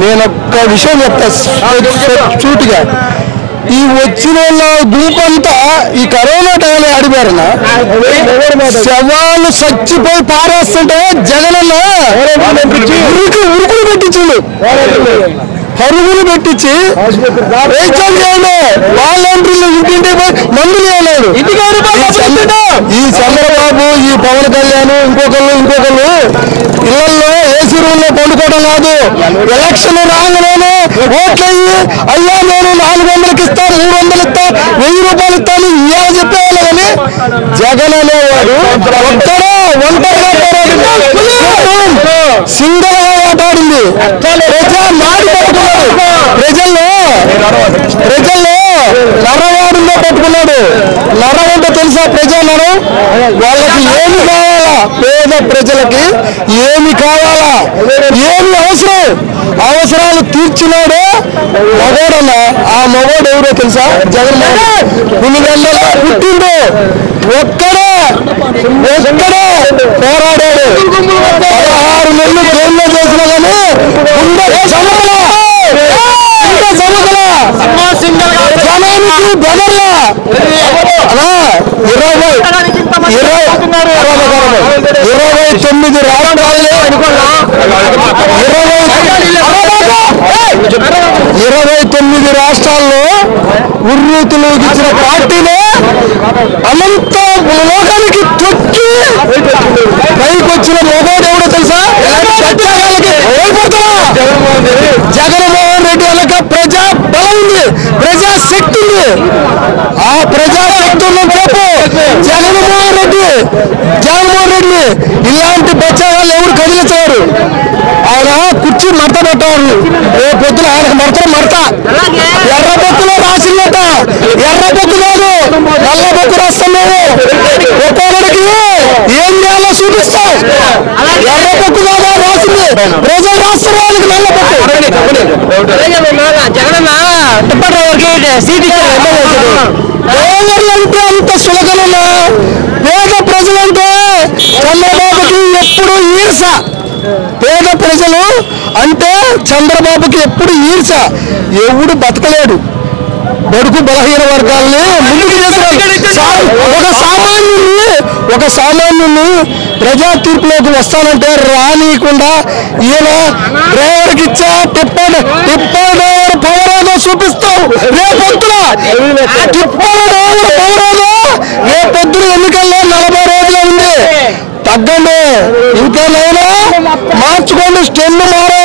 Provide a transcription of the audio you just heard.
నేను ఒక్క విషయం చెప్తా సూటిగా, ఈ వచ్చిన గుంపంతా ఈ కరోనా టైంలో ఆడిపోయారన్న శవాలు చచ్చిపోయి పారేస్తుంటే జగనన్న ఉరుకులు పెట్టించిండు, పరుగులు పెట్టించి రేచల్ చేయండి, వాలంటీర్లు ఇంటింటి మందులు వేయలేడు. ఈ చంద్రబాబు, ఈ పవన్ కళ్యాణ్, ఇంకొకళ్ళు ఇళ్లలో ఏసీ రూమ్ లో పండుకోవడం కాదు, ఎలక్షన్ రాగానే ఓట్లయ్యి అయ్యా నేను 400కి ఇస్తా, 300 ఇస్తా, 1000 రూపాయలు ఇస్తాను ఇవాళ చెప్పేవాళ్ళు. కానీ జగన్ అనేవాడు ఒక్కడే ఒంటరిగా సింగల్ గా ఆటాడింది. మాడి పట్టుకున్నాడు, ప్రజల్లో నరవాడులో పట్టుకున్నాడు. నరం అంటే తెలుసా? ప్రజా నరం. వాళ్ళకి ఏమి కావాలా, పేద ప్రజలకి ఏమి కావాలా, ఏమి అవసరాలు తీర్చినాడే మగోడన్న. ఆ మగోడు ఎవరో తెలుసా? జగన్మోహన్. పులివెందులో పుట్టిండు, ఒక్కడే పోరాడాడు. 16 నెలలు జైల్లో చేసినా కానీ జనానికి బెదర్లా 29 రాష్ట్రాల్లో 29 రాష్ట్రాల్లో ఉర్రూతులు ఇచ్చిన పార్టీనే అనంత లోకానికి తొక్కి పైకి వచ్చిన మొగోడు ఎవడో తెలుసా? జగన్మోహన్ రెడ్డి వెనక ప్రజా బలం ఉంది, ప్రజాశక్తి ఉంది. ఆ ప్రజాశక్తి ఉందని చెప్పు. జగన్మోహన్ రెడ్డి ఇలాంటి బచ్చాలు ఎవరు కదిలించారు? ఆయన కుర్చీ మడత పెట్టారు. ఏ పొద్దున ఆయనకు మడత ఎర్ర బొక్కులో రాసిందట. ఎర్ర బొక్కు కాదు, నల్ల బొక్కు రాస్తాం మేము. ఒక్కొక్కడికి ఏం చేయాలో చూపిస్తాం. ఎర్ర బొక్కు కాదా రాసింది, ప్రజలు రాస్తారు వాళ్ళకి నల్ల బొక్కు. పేదలంటే అంత సులభమన్నా, పేద ప్రజలంటే చంద్రబాబుకి ఎప్పుడు ఈర్ష. పేద ప్రజలు అంటే చంద్రబాబుకి ఎప్పుడు ఈర్ష. ఎవడు బతకలేడు. బడుగు బలహీన వర్గాలని ముందుకు చేస్తున్నారు. ఒక సామాన్యుని ప్రజా తీర్పులోకి వస్తానంటే రానియకుండా ఈయన డ్రైవర్కి ఇచ్చా టిప్పర్ డ్రైవర్ పవర్ ఏదో చూపిస్తాం. రేపొద్దున టిప్పర్ డ్రైవర్ పవర్ ఏదో రేపొద్దున ఎన్నికల్లో 40 రోజులు ఉంది. తగ్గండి, ఇంకేనైనా మార్చుకోండి, స్టెమ్ మారే.